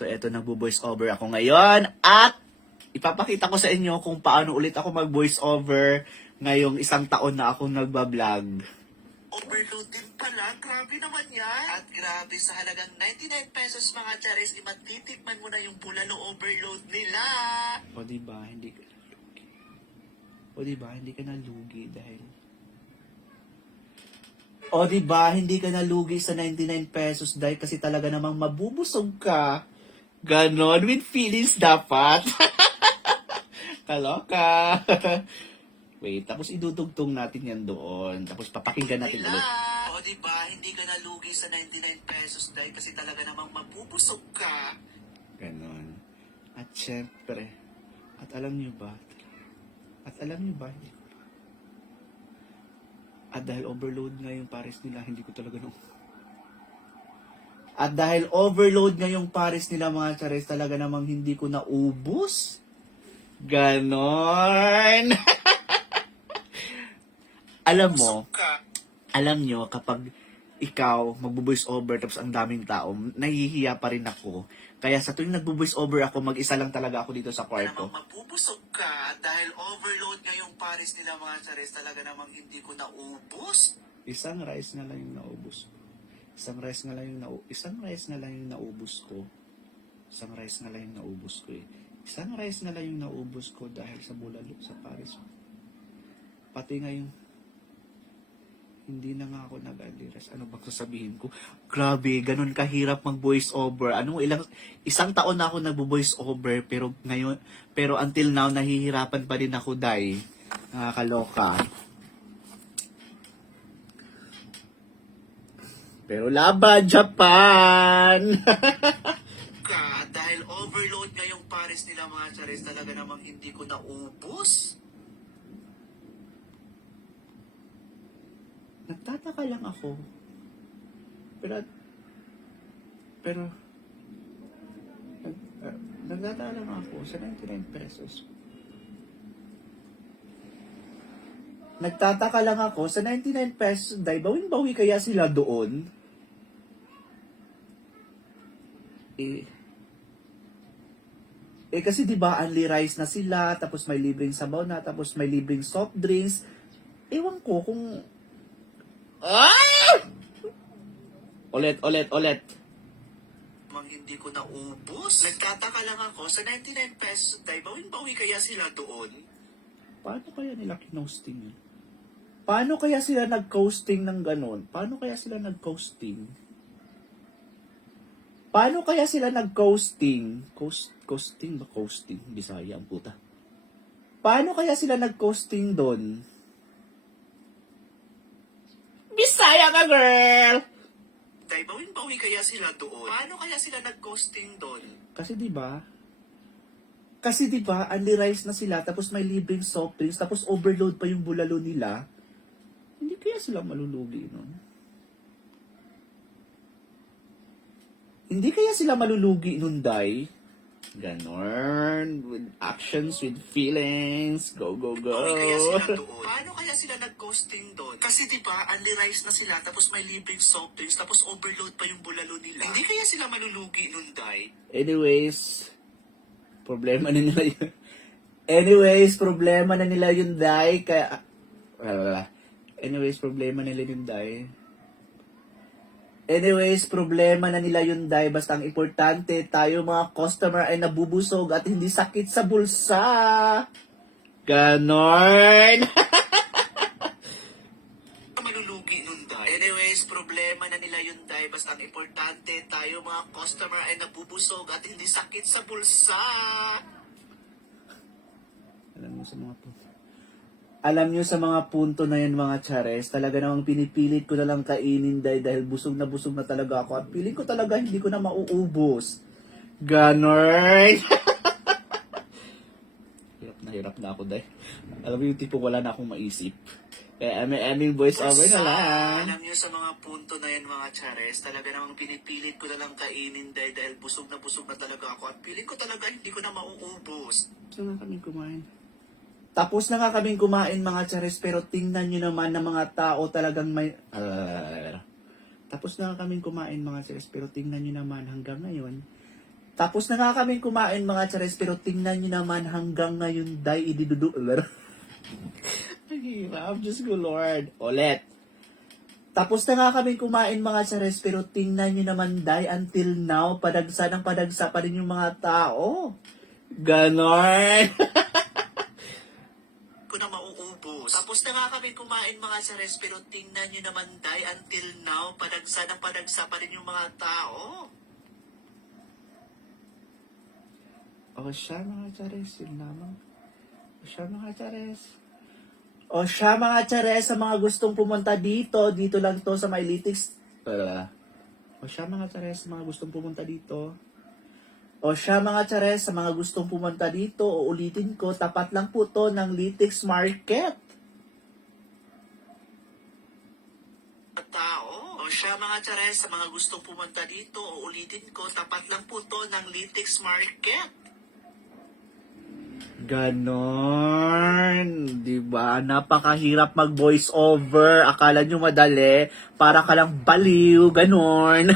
So, eto, nagbo-voice over ako ngayon at ipapakita ko sa inyo kung paano ulit ako mag-voice over ngayong isang taon na akong nagbablog. Overload din pala. Grabe naman yan. At grabe, sa halagang 99 pesos mga charis, matitikman mo na yung bulalo overload nila. O diba, hindi ka nalugi. O diba, hindi ka nalugi dahil... O diba, hindi ka nalugi sa 99 pesos dahil kasi talaga namang mabubusog ka. Ganon, with feelings dapat. Kaloka. Wait, tapos idudugtong natin yan doon. Tapos papakinggan natin ulit. O diba, hindi ka nalugi sa 99 pesos dahil kasi talaga namang mabubusog ka. Ganon. At syempre, at alam nyo ba, hindi ko pa. At dahil overload nga yung pares nila, hindi ko talaga At dahil overload nga yung pares nila mga chares, talaga namang hindi ko naubos. Ganon. Alam nyo, kapag ikaw magbo-voice over tapos ang daming tao, nahihiya pa rin ako. Kaya sa tuwing nagbo-voice over ako, mag-isa lang talaga ako dito sa kwarto. Namang mabubusog ka dahil overload nga yung pares nila mga chares, talaga namang hindi ko naubos. Isang rice na lang yung naubos ko. Isang rice na lang yung naubos ko. Isang rice na lang yung naubos ko eh. Isang rice na lang yung naubos ko dahil sa bulalo, sa pares. Pati nga yung hindi na nga ako nag-aliras. Ano bang sasabihin ko? Grabe, ganun kahirap mag-voice over. Isang taon na ako nagbo-voice over, pero until now, nahihirapan pa rin ako, day. Nakakaloka. Pero laban, Japan! Dahil overload nga yung pares nila mga charis, talaga namang hindi ko naubos. Nagtataka lang ako. Nagtataka lang ako sa 99 pesos. Nagtataka lang ako sa 99 pesos, dahil bawing-bawi kaya sila doon? Kasi 'di ba only rice na sila, tapos may libreng sabaw na, tapos may libreng soft drinks. Ewan ko kung Ulit. Mang hindi ko naubos. Nagtataka lang ako sa 99 pesos, dahil bawing-bawi kaya sila doon? Paano kaya nila kinosting yun? Paano kaya sila nag-coasting ng ganon? Paano kaya sila nag-coasting? Coasting ba? Coasting? Bisaya ang puta. Paano kaya sila nag-coasting doon? Bisaya ka, girl! Dahil bawing-bawi kaya sila doon? Paano kaya sila nag-coasting doon? Kasi di ba, only rice na sila, tapos may libreng soft drinks, tapos overload pa yung bulalo nila. Hindi kaya sila malulugi nun? Hindi kaya sila malulugi nun, day? Ganon. With actions, with feelings. Go. Kaya sila doon? Paano kaya sila nag-coasting doon? Kasi diba, only rice na sila, tapos may libreng soft drinks, tapos overload pa yung bulalo nila. Hindi kaya sila malulugi nun, day? Anyways, problema na nila yun, day. Problema na nila yun, day. Basta ang importante, tayo mga customer ay nabubusog at hindi sakit sa bulsa. Ganon. Malulugi nun, day. Problema na nila yun, day. Basta ang importante, tayo mga customer ay nabubusog at hindi sakit sa bulsa. Alam nyo sa mga punto na yan, mga chares, talaga namang pinipilit ko na lang kainin dahil busog na talaga ako. At piling ko talaga hindi ko na mauubos. Ganon. Hirap na ako, day. Alam mo yung tipo wala na akong maisip. Kaya aming voice over na lang. Alam nyo sa mga punto na yan, mga chares, talaga namang pinipilit ko na lang kainin dahil busog na talaga ako. At piling ko talaga hindi ko na mauubos. Saan na kaming kumain? Tapos na nga kaming kumain, mga chares, pero tingnan nyo naman ng mga tao talagang may... Tapos na nga kaming kumain, mga chares, pero tingnan nyo naman hanggang ngayon, Tapos na nga kami kumain mga chares, pero tingnan nyo naman hanggang ngayon day ididudu. Ang hirap, Diyos ko Lord. Ulit. Tapos na nga kami kumain mga chares, pero tingnan nyo naman day until now, padagsa ng padagsa pa rin yung mga tao. Ganon. Ko na mauubos. Tapos na nga kami kumain mga chares, pero tingnan nyo naman day until now, padagsa ng padagsa pa rin yung mga tao. O siya mga chares, yun lamang. O siya mga chares. O siya mga chares, sa mga gustong pumunta dito, dito lang to sa Maylitix. O siya mga chares, sa mga gustong pumunta dito. O siya mga chares, sa mga gustong pumunta dito, o ulitin ko, tapat lang po to ng Litix Market. Tao. O siya mga chares, sa mga gustong pumunta dito, o ulitin ko, tapat lang po to ng Litix Market. Ganon. Diba? Napakahirap mag-voice over. Akala nyo madali. Para ka lang baliw. Ganon.